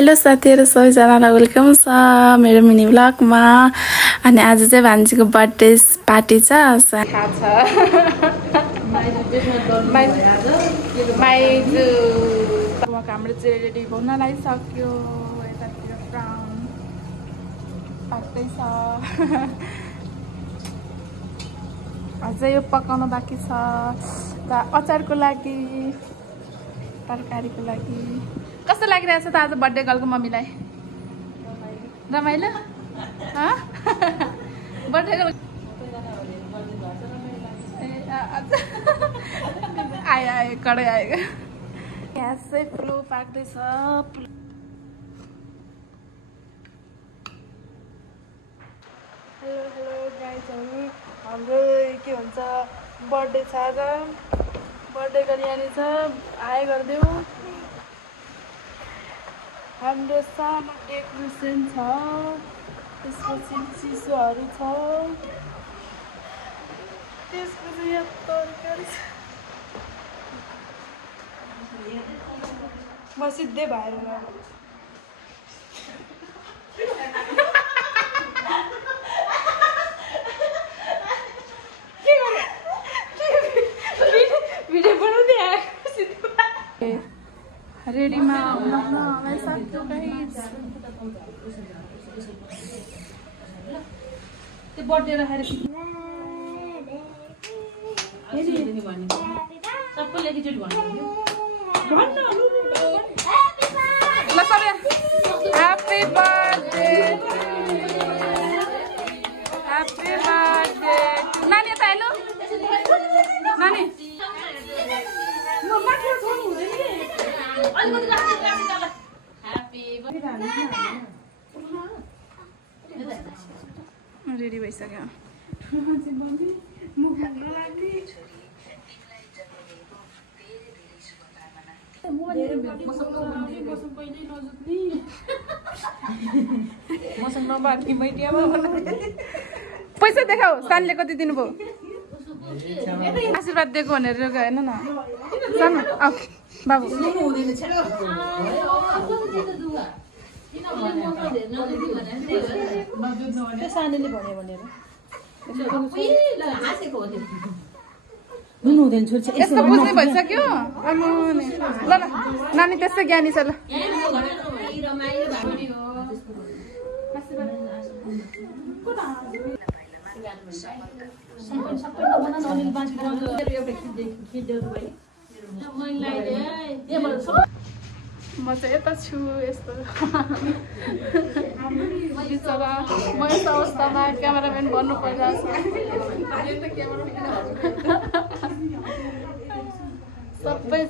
Hello साथीहरु सबैजनालाई welcome छ मेरो मिनी ब्लगमा। अनि आज चाहिँ भान्जीको बर्थडे पार्टी छ। माइजु हाम्रो चाहिँ रेडी हुन लागिसक्यो। यतातिर ब्राउन पाक्दैछ। अझै यो पकाउन बाँकी छ। अचारको लागि तरकारीको लागि कस्तो लागिरहेछ त आज बर्थडे गर्लको मम्मीलाई? रमाइलो? बर्थडे गर्ल आयो आयो कडै आयो। ग्यास चाहिँ फ्लो पाक्दैछ। हेलो हेलो गाइजहरु, हाम्रो के भन्छ बर्थडे छ आज। बर्थडे गरिहाल्ने छ, आए गरिदेऊ। हाम्रो सानो डेकोरेसन छ, त्यसपछि चिसोहरू छ, त्यसपछि यहाँ तरकारी छ। म सिधै भएर भिडियो बनाउँदै आएको रेडीमा सक्यो गाइस। त्यो बर्थडे राखेर सबैले एकैचोटि भन्नु ल सबै ह्यापी बर्थडे ह्यापी बर्थडे। नानी यता हेलो नानी रेडी भइसक्यो। पैसा देखाऊ सानले कति दिनुभयो? आशीर्वाद दिएको भनेर हेर्न न सानो बाबु। सानोले भन्यो भनेर यस्तो बुझ्ने भइसक्यो। ल ल नानी त्यस्तै ज्ञानी छ। ल म चाहिँ यता छु यस्तो बिचरा। म यस्तो अवस्थामा क्यामेराम्यान भन्नु परिरहेको छ। सबै